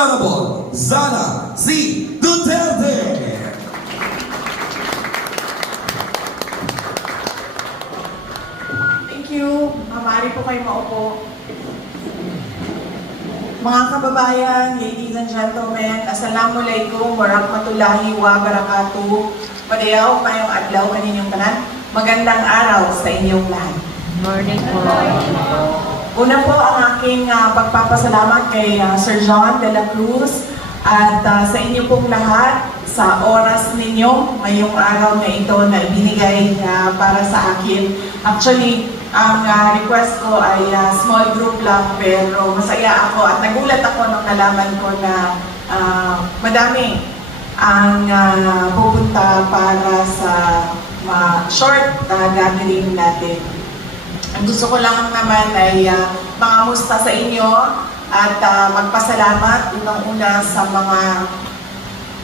Honorable Sara C. Duterte. Thank you. Maaari po kayo maupo. Mga kababayan, ladies and gentlemen, Assalamualaikum warahmatullahi wabarakatuh. Padayaw mayong adlaw kaninyong tanan. Magandang araw sa inyong lahat. Morning po. Una po ang aking pagpapasalamat kay Sir John de la Cruz at sa inyo pong lahat sa oras ninyo ngayong araw na ito na ibinigay para sa akin. Actually, ang request ko ay small group lang pero masaya ako at nagulat ako nung nalaman ko na madami ang pupunta para sa short gathering natin. Ang gusto ko lang naman ay mangamusta sa inyo at magpasalamat unang-una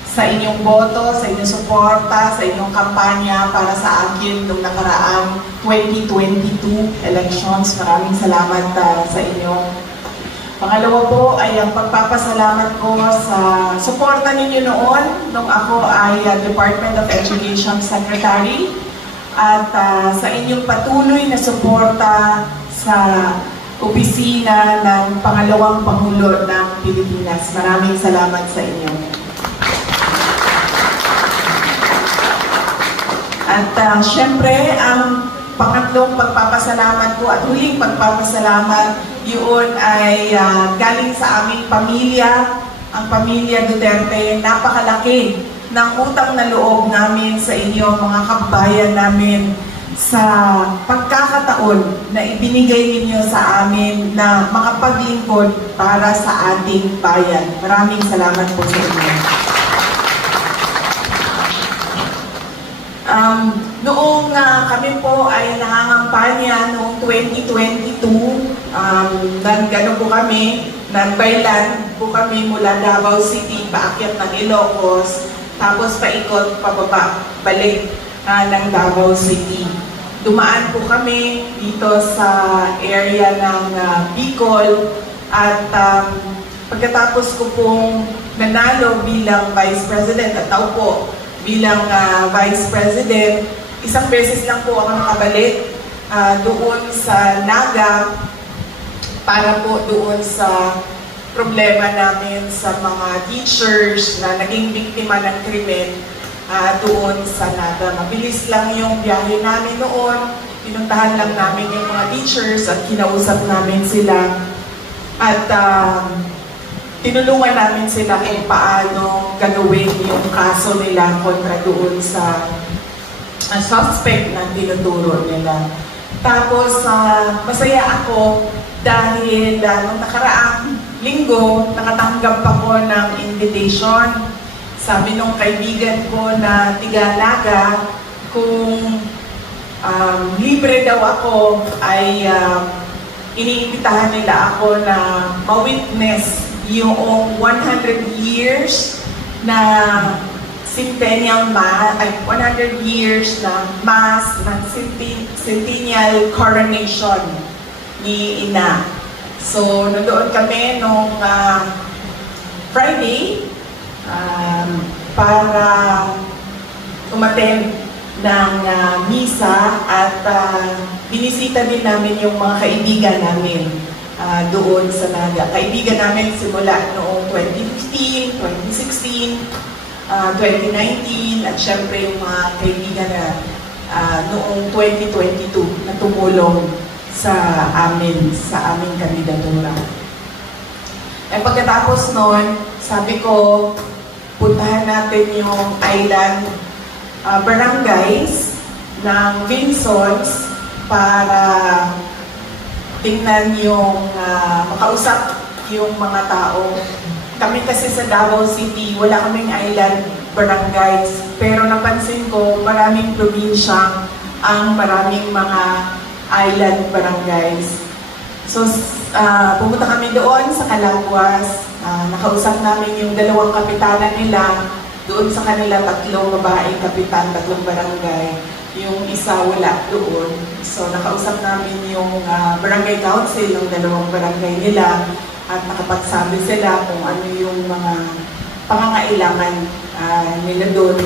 sa inyong boto, sa inyong suporta, sa inyong kampanya para sa akin noong nakaraang 2022 elections. Maraming salamat sa inyo. Pangalawa po ay ang pagpapasalamat ko sa suporta ninyo noon nung ako ay Department of Education Secretary at sa inyong patuloy na suporta sa opisina ng pangalawang Pangulo ng Pilipinas. Maraming salamat sa inyo. At syempre, ang pangatlong pagpapasalamat ko at huling pagpapasalamat, yun ay galing sa aming pamilya, ang pamilya Duterte. Napakalaki ng utang na loob namin sa inyo, mga kababayan namin, sa pagkakataon na ibinigay ninyo sa amin na makapaglingkod para sa ating bayan. Maraming salamat po sa inyo. Noong kami po ay nangangampanya noong 2022, gano'n po kami, nagbaylan po kami mula Davao City, paakyat ng Ilocos, tapos paikot, pababa, balik ng Davao City. Dumaan po kami dito sa area ng Bicol at pagkatapos ko pong nanalo bilang Vice President at tao po bilang Vice President, isang beses lang po ako nakabalik doon sa Naga para po doon sa problema namin sa mga teachers na naging biktima ng krimen doon sa Naga. Mabilis lang yung biyahe namin noon. Pinuntahan lang namin yung mga teachers at kinausap namin sila. At tinulungan namin sila kung paano gagawin yung kaso nila kontra doon sa suspect na tinuturo nila. Tapos, masaya ako dahil nung nakaraang linggo, nakatanggap ako ng invitation. Sabi nung kaibigan ko na tiga-Naga, kung libre daw ako, ay iniimbitahan nila ako na ma-witness yung 100 years na centennial mass, ay 100 years na mass ng centennial coronation ni Ina. So, nandoon kami nung Friday para umattend ng misa at binisita din namin yung mga kaibigan namin doon sa Naga. Kaibigan namin simula noong 2015, 2016, 2019, at syempre yung mga kaibigan na noong 2022 na tumulong sa aming kandidatura. Eh pagkatapos noon, sabi ko, puntahan natin yung island barangays ng Vinsons para tingnan yung makausap yung mga tao. Kami kasi sa Davao City, wala kaming island barangays. Pero napansin ko, maraming probinsya ang maraming mga island barangays. So, pumunta kami doon sa Calaguas. Nakausap namin yung dalawang kapitanan nila. Doon sa kanila, tatlong babaeng kapitan, tatlong barangay. Yung isa wala doon. So, nakausap namin yung barangay council ng dalawang barangay nila. at nakapagsabi sila kung ano yung mga pangangailangan nila doon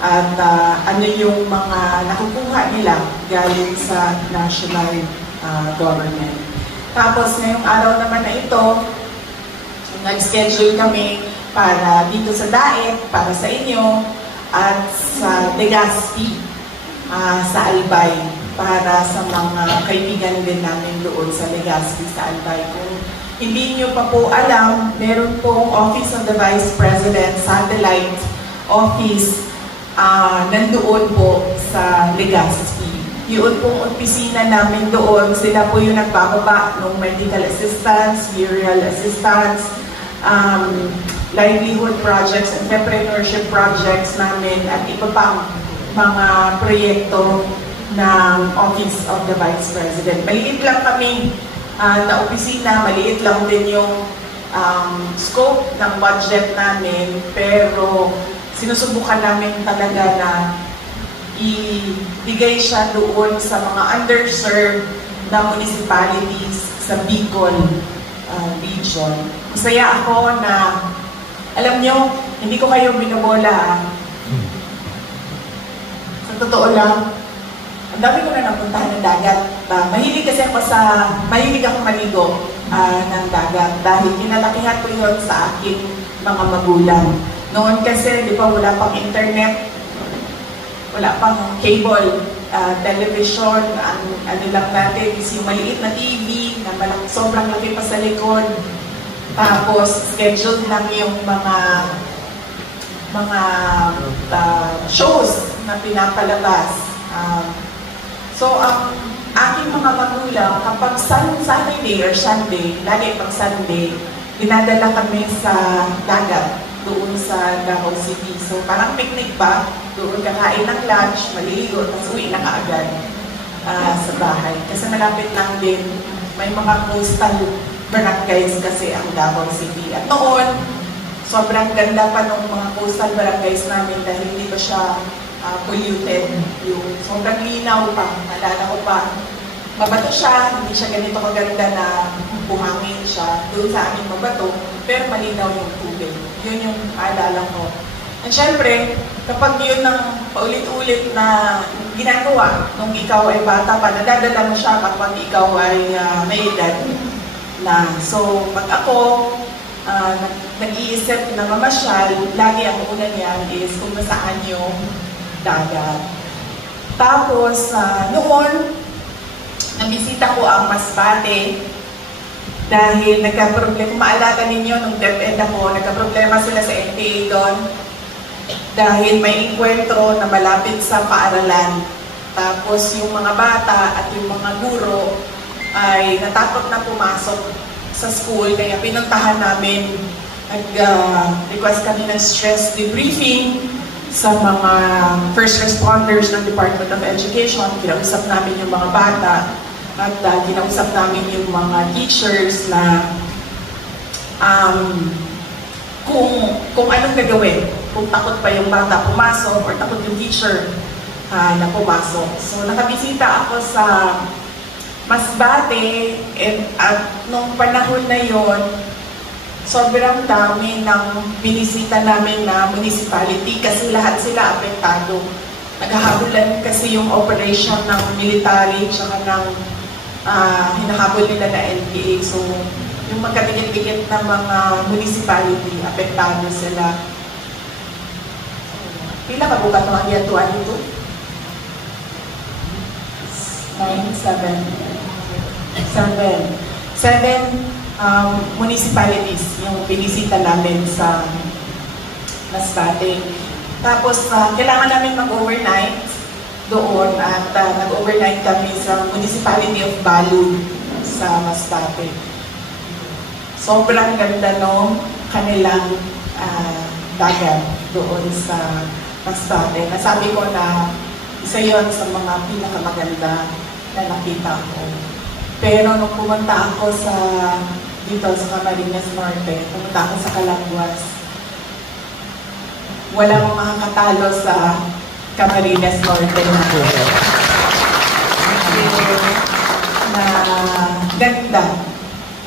at ano yung mga nakukuha nila galing sa national government. Tapos ngayong araw naman na ito, nag-schedule kami para dito sa Daet, para sa inyo, at sa Legazpi, sa Albay, para sa mga kaibigan din namin doon sa Legazpi, sa Albay. Kung hindi nyo pa po alam, meron pong Office of the Vice President Satellite Office nandoon po sa Legazpi. Yun pong opisina namin doon, sila po yung nagbababa ng medical assistance, burial assistance, livelihood projects, entrepreneurship projects namin, at iba pang mga proyekto ng Office of the Vice President. Maliit lang kami na opisina, maliit lang din yung scope ng budget namin, pero sinusubukan namin talaga na ibigay siya doon sa mga underserved na municipalities sa Bicol region. Masaya ako na, alam nyo, hindi ko kayo binobola. Sa totoo lang, ang dami ko na napuntahan ng dagat. Mahilig ako maligo ng dagat dahil kinalakihan ko yun sa aking mga magulang. Noon kasi, di ba, wala pang internet, wala pang cable, television, ano lang natin, is yung maliit na TV na sobrang laki pa sa likod. Tapos, scheduled lang yung mga shows na pinapalabas. So, ang aking mga magulang, kapag Saturday or Sunday, lagi pag Sunday, dinadala kami sa dagat, doon sa Davao City. So, parang picnic ba? Doon kakain ng lunch, maliligo, tapos uwi na kaagad sa bahay. Kasi malapit lang din, may mga coastal barangays kasi ang Davao City. At noon, sobrang ganda pa ng mga coastal barangays namin dahil hindi pa siya polluted. Yung sobrang linaw pa, nalala ko pa. Mabato siya, hindi siya ganito kaganda na buhangin siya. Doon sa aming mabato, pero malinaw yung tubig. Yun yung aalala ko. And syempre, kapag yun ang paulit-ulit na ginagawa nung ikaw ay bata pa, nadadala mo siya kapag ikaw ay may edad na. So, pag ako nag-iisip na mamasyal, lagi ang una niyan is kung nasaan yung dagat. Tapos, noon, nabisita ko ang Masbate dahil nagka-problema, kung maalala ninyo, nung DepEd ako, nagka-problema sila sa NPA doon dahil may enkwentro na malapit sa paaralan. Tapos yung mga bata at yung mga guro ay natakot na pumasok sa school, kaya pinuntahan namin, nag-request kami ng stress debriefing sa mga first responders ng Department of Education. Kinausap namin yung mga bata at kinausap namin yung mga teachers na kung anong gagawin, kung takot pa yung bata pumasok or takot yung teacher na pumasok. So nakabisita ako sa Masbate at nung panahon na yon, sobrang dami ng binisita namin na municipality kasi lahat sila apektado. Naghahabulan kasi yung operation ng military tsaka ng hinahabol nila na NPA. So, yung magkabigit-bigit na mga municipality, apektado sila. Pila ka bukat mga giyatuan ito? 7 municipalities yung binisita namin sa Masbate. Tapos, kailangan namin mag-overnight doon at nag-overnight kami sa Municipality of Balud sa Masbate. Sobrang ganda nung kanilang dagat doon sa Masbate. Nasabi ko na isa yon sa mga pinakamaganda na nakita ko. Pero nung pumunta ako dito sa Camarines Norte, pumunta ako sa Calanguas, walang makakatalo sa Camarines Norte na ganda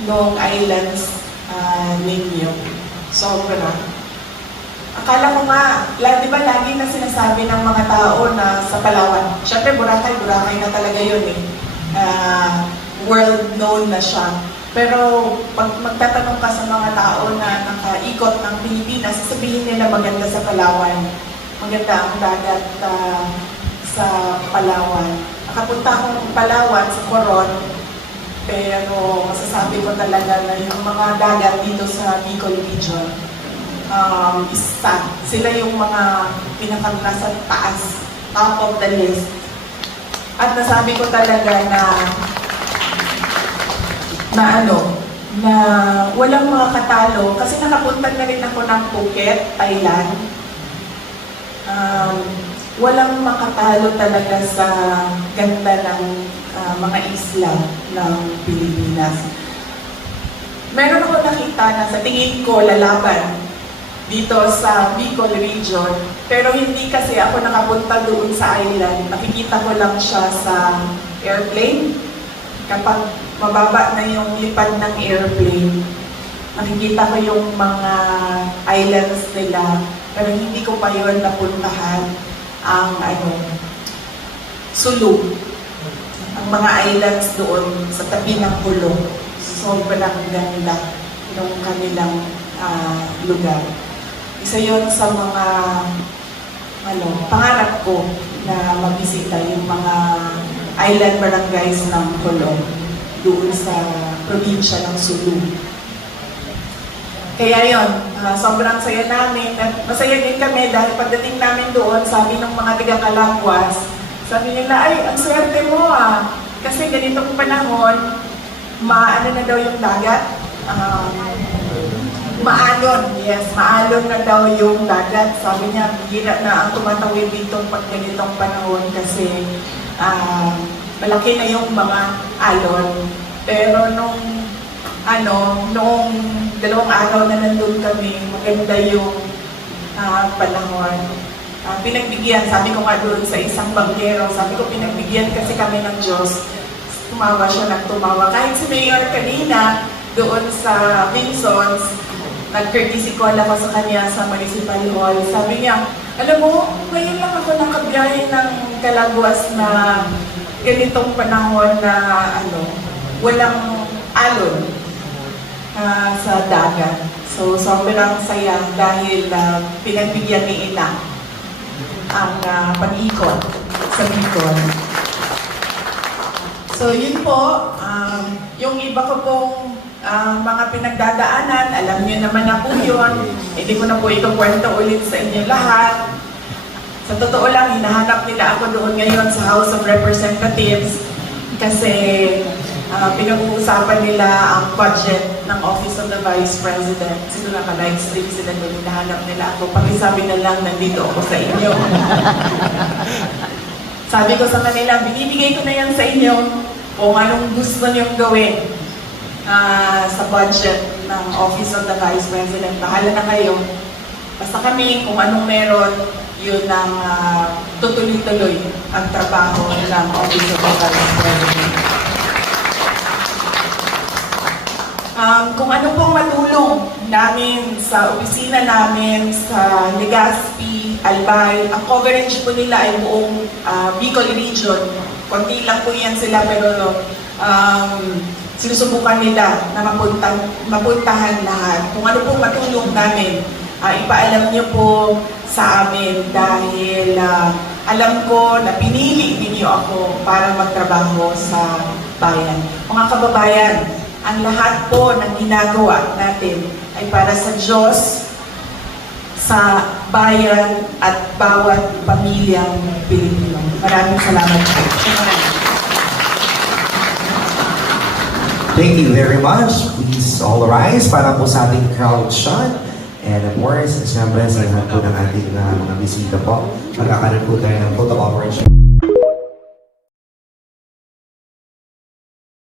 ng islands ninyo. Sobra. Akala ko nga, di ba lagi na sinasabi ng mga tao na sa Palawan, syempre Boracay na talaga yun eh. World known na siya. Pero pag magtatanong ka sa mga tao na nakaikot ng Pilipinas, sasabihin nila maganda sa Palawan. Maganda ang dagat sa Palawan. Nakapunta ako ng Palawan sa Coron, pero masasabi ko talaga na yung mga dagat dito sa Bicol region, isa. Sila yung mga nasa taas, top of the list. At nasabi ko talaga na walang mga katalo. Kasi nakapunta na rin ako ng Phuket, Thailand. Walang makatalo talaga sa ganda ng mga isla ng Pilipinas. Meron ako nakita na sa tingin ko lalaban dito sa Bicol region, pero hindi kasi ako nakapunta doon sa island. Nakikita ko lang siya sa airplane. Kapag mababa na yung lipad ng airplane, nakikita ko yung mga islands nila, pero hindi ko pa yun napuntahan ang Sulu. Ang mga islands doon sa tabi ng Pulong. Sobrang ganda ng kanilang lugar. Isa yun sa mga pangarap ko na mabisita yung mga island barangays ng Pulong doon sa probinsya ng Sulu. Kaya yun, sobrang saya namin. At masaya din kami dahil pagdating namin doon, sabi ng mga taga-Kalangwas, sabi nila, ay, ang swerte mo kasi ganitong panahon, maano na daw yung dagat. Maalon, yes, maalon na daw yung dagat. Sabi niya, bihira na ang tumatawid dito pag ganitong panahon kasi malaki na yung mga alon. Pero nung 2 araw na nandun kami, maganda yung panahon. Pinagbigyan, sabi ko nga doon sa isang banggero, sabi ko pinagbigyan kasi kami ng Diyos. Tumawa siya ng tumawa. Kahit si Mayor kanina, doon sa Vinsons, nag-courtesy call ako sa kanya sa Municipal Hall. Sabi niya, alam mo, ngayon lang ako nakabiyahe ng Calagwas na ganitong panahon na walang alon sa dagat. So, sobrang saya dahil pinagbigyan ni Ina ang pag-ikot sa Bicol. So, yun po, yung iba ko pong mga pinagdadaanan, alam niyo naman na po yun. Hindi ko na po ito kwento ulit sa inyo lahat. Sa totoo lang, hinahanap nila ako doon ngayon sa House of Representatives kasi pinag-uusapan nila ang budget ng Office of the Vice President. Siguro naka-livestream sila doon, hinahanap nila ako. Pakisabi na lang, nandito ako sa inyo. Sabi ko sa kanila, binibigay ko na yan sa inyo kung anong gusto niyong gawin sa budget ng Office of the Vice President. Bahala na kayo. Basta kami, kung anong meron, yun ang tutuloy-tuloy ang trabaho ng Office of the Vice President. Kung ano pong matulong namin sa opisina namin, sa Legazpi, Albay, ang coverage po nila ay buong Bicol region. Konti lang po yan sila pero sinusubukan nila na mapuntahan lahat. Kung ano pong matulong namin, ipaalam niyo po sa amin dahil alam ko na pinili ninyo ako para magtrabaho sa bayan. Mga kababayan, ang lahat po ng ginagawa natin ay para sa Diyos, sa bayan at bawat pamilyang Pilipino. Maraming salamat po. Thank you very much. Please all rise para po sa ating crowd shot. And of course, siyempre sa lahat po ng ating mga bisita po, magkakaroon po tayo ng photo operation.